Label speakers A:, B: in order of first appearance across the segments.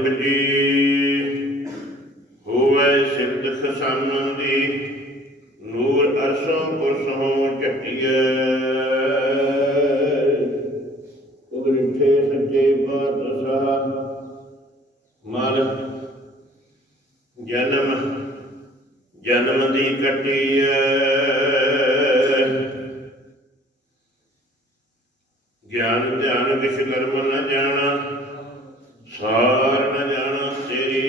A: ਨਾਨਕ ਜੀ ਹੋਵੇ ਸਿਰਤ ਖਸਾਨਨ ਦੀ, ਨੂਰ ਅਰਸ਼ੋਂ ਪੁਰਸ਼ ਹੋਂ ਝੱਟੀਏ ਉਗਰਿਠੇ ਸੱਚੇ ਬਾਦਸ਼ਾਹ ਮਨ ਜਨਮ ਜਨਮ ਦੀ ਕੱਟੀਏ ਗਿਆਨ ਧਿਆਨ ਵਿਸ਼ਕਰਮ ਨਾ ਜਾਣਾ ਸਾਰਨ ਨ ਤੇਰੀ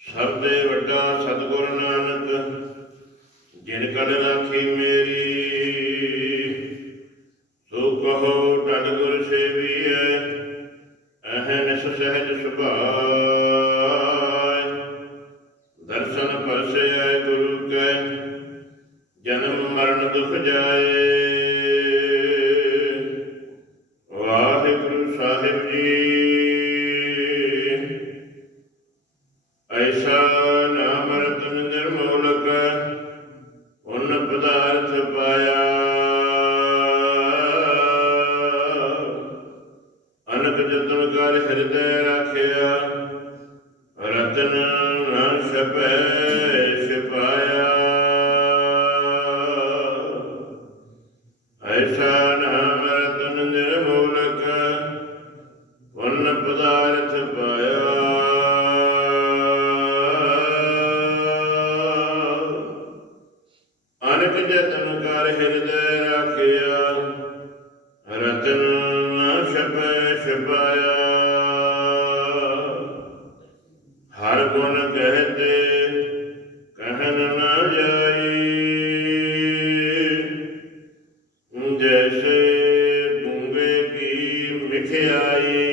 A: ਸਭ ਦੇ ਵੱਡਾ ਸਤਿਗੁਰ ਨਾਨਕ, ਜਿਨ ਕਲ ਰਾਖੀ ਮੇਰੀ, ਸੋ ਕਹੋ ਟਲ ਗੁਰ ਸੇਵੀਐ ਅਹਨਿਸ ਸਹਿਜ ਸੁਭਾਇ ਦਰਸ਼ਨ ਪਰਸੈ ਗੁਰੂ ਕੈ, ਜਨਮ ਮਰਨ ਦੁਖ ਜਾਏ। ਵਾਹਿਗੁਰੂ ਸਾਹਿਬ ਜੀ। ਐਸਾ ਨਾਮ ਰਤਨ ਨਿਰਮੋਲਕ ਉਨ ਪਦਾਰਥ ਪਾਇਆ। ਅਨਕ ਜਤਨ ਕਰ ਹਿਰਦੈ ਰਾਖਿਆ। ਹਿਰਦੈ ਰਾਖਿਆ ਰਤਨ ਛਪੈ ਛਪਾਇਆ ਹਰ ਗੁਣ ਕਹਤੇ ਕਹਿਨ ਨ ਜਾਈ ਜੈਸੇ ਗੂੰਗੇ ਕੀ ਮਿਠਿਆਈ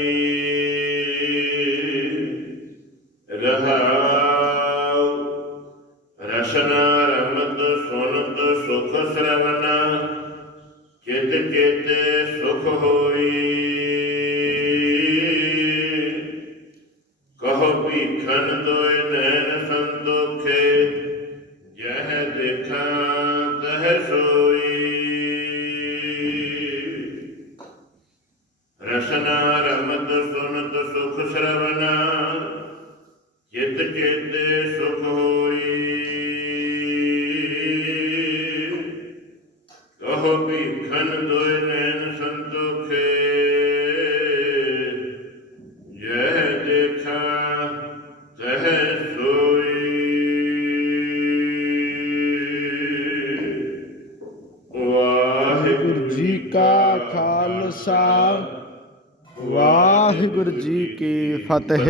A: ਰਹਾਉ ਰਸਨਾ ਚਿਤ ਚਿਤ ਸੁਖ ਹੋਈ ਕਹੋ ਭੀਖਨ ਦੋਇ ਨੈਣ ਸੰਤੋਖੇ ਜਹ ਦੇਖਾਂ ਤਹ ਸੋਈ ਰਸਨਾ ਰਮਤ ਸੁਨਤ ਸੁਖ ਸਰਵਨਾ ਕਹੋ ਭੀਖਨ ਦੋਇ ਨੈਣ ਸੰਤੋਖੇ। ਜਹ ਦੇਖਾ, ਤਹ ਸੋਈ। ਵਾਹਿਗੁਰੂ ਜੀ ਕਾ ਖਾਲਸਾ। ਵਾਹਿਗੁਰੂ ਜੀ ਕੀ ਫਤਿਹ।